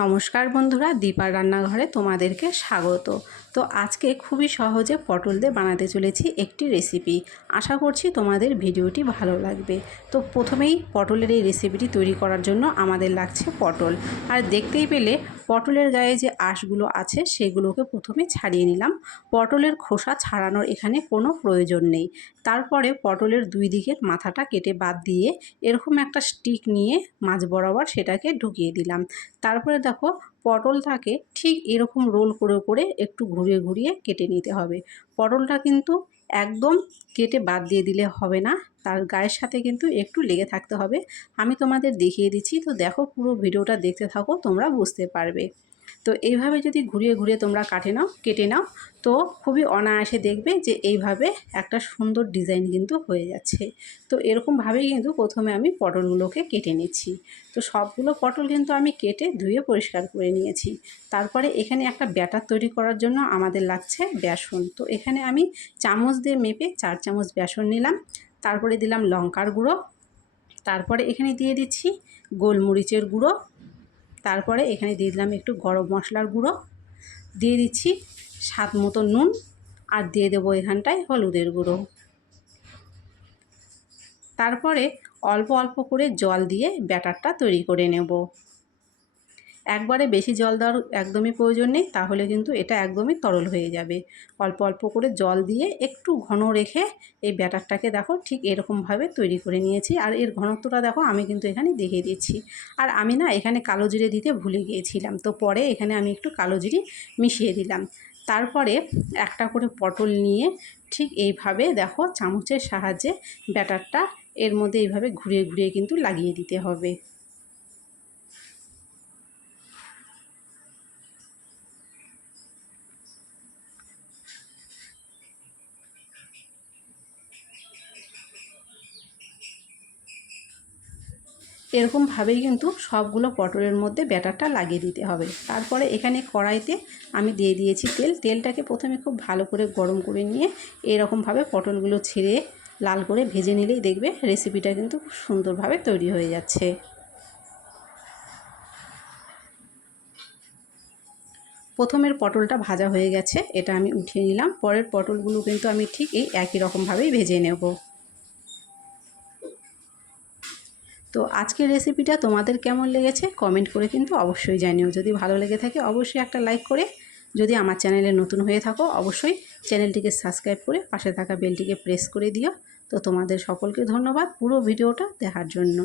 নমস্কার বন্ধুরা, দীপার রান্নাঘরে তোমাদেরকে স্বাগত। তো আজকে খুবই সহজে পটল দিয়ে বানাতে চলেছি একটি রেসিপি। আশা করছি তোমাদের ভিডিওটি ভালো লাগবে। তো প্রথমেই পটলের এই রেসিপিটি তৈরি করার জন্য আমাদের লাগছে পটল। আর দেখতেই পেলে পটলের গায়ে যে আঁশগুলো আছে সেগুলোকে প্রথমে ছাড়িয়ে নিলাম। পটলের খোসা ছাড়ানোর এখানে কোনো প্রয়োজন নেই। তারপরে পটলের দুই দিকের মাথাটা কেটে বাদ দিয়ে এরকম একটা স্টিক নিয়ে মাঝ বরাবর সেটাকে ঢুকিয়ে দিলাম। তারপরে দেখো পটলটাকে ঠিক এরকম রোল করে করে একটু ঘুরিয়ে ঘুরিয়ে কেটে নিতে হবে। পটলটা কিন্তু একদম কেটে বাদ দিয়ে দিলে হবে না, তার গায়ের সাথে কিন্তু একটু লেগে থাকতে হবে। আমি তোমাদের দেখিয়ে দিচ্ছি, তো দেখো পুরো ভিডিওটা দেখতে থাকো, তোমরা বুঝতে পারবে। তো এইভাবে যদি ঘুরিয়ে ঘুরিয়ে তোমরা কেটে নাও তো খুবই অনায়াসে দেখবে যে এইভাবে একটা সুন্দর ডিজাইন কিন্তু হয়ে যাচ্ছে। তো এরকমভাবেই কিন্তু প্রথমে আমি পটলগুলোকে কেটে নিচ্ছি। তো সবগুলো পটল কিন্তু আমি কেটে ধুয়ে পরিষ্কার করে নিয়েছি। তারপরে এখানে একটা ব্যাটার তৈরি করার জন্য আমাদের লাগছে বেসন। তো এখানে আমি চামচ দিয়ে মেপে 4 চামচ বেসন নিলাম। তারপরে দিলাম লঙ্কার গুঁড়ো, তারপরে এখানে দিয়ে দিচ্ছি গোলমরিচের গুঁড়ো, তারপরে এখানে দিয়ে দিলাম একটু গরম মশলার গুঁড়ো, দিয়ে দিচ্ছি স্বাদ মতো নুন, আর দিয়ে দেবো এখানটায় হলুদের গুঁড়ো। তারপরে অল্প অল্প করে জল দিয়ে ব্যাটারটা তৈরি করে নেব। একবারে বেশি জল দেওয়ার একদমই প্রয়োজন নেই, তাহলে কিন্তু এটা একদমই তরল হয়ে যাবে। অল্প অল্প করে জল দিয়ে একটু ঘন রেখে এই ব্যাটারটাকে দেখো ঠিক এরকমভাবে তৈরি করে নিয়েছি। আর এর ঘনত্বটা দেখো আমি কিন্তু এখানে দেখিয়ে দিচ্ছি। আর আমি না এখানে কালো জিরে দিতে ভুলে গিয়েছিলাম, তো পরে এখানে আমি একটু কালো জিরে মিশিয়ে দিলাম। তারপরে একটা করে পটল নিয়ে ঠিক এইভাবে দেখো চামচের সাহায্যে ব্যাটারটা এর মধ্যে এইভাবে ঘুরিয়ে ঘুরিয়ে কিন্তু লাগিয়ে দিতে হবে। এরকমভাবেই কিন্তু সবগুলো পটলের মধ্যে ব্যাটারটা লাগিয়ে দিতে হবে। তারপরে এখানে কড়াইতে আমি দিয়ে দিয়েছি তেল। তেলটাকে প্রথমে খুব ভালো করে গরম করে নিয়ে এরকমভাবে পটলগুলো ছেড়ে লাল করে ভেজে নিলেই দেখবে রেসিপিটা কিন্তু খুব সুন্দরভাবে তৈরি হয়ে যাচ্ছে। প্রথমের পটলটা ভাজা হয়ে গেছে, এটা আমি উঠিয়ে নিলাম। পরের পটলগুলো কিন্তু আমি ঠিক এই একই রকমভাবেই ভেজে নেব। তো আজকের রেসিপিটা তোমাদের কেমন লেগেছে কমেন্ট করে কিন্তু অবশ্যই জানিও। যদি ভালো লেগে থাকে অবশ্যই একটা লাইক করে, যদি আমার চ্যানেলে নতুন হয়ে থাকো অবশ্যই চ্যানেলটিকে সাবস্ক্রাইব করে পাশে থাকা বেলটিকে প্রেস করে দিও। তো তোমাদের সকলকে ধন্যবাদ পুরো ভিডিওটা দেখার জন্য।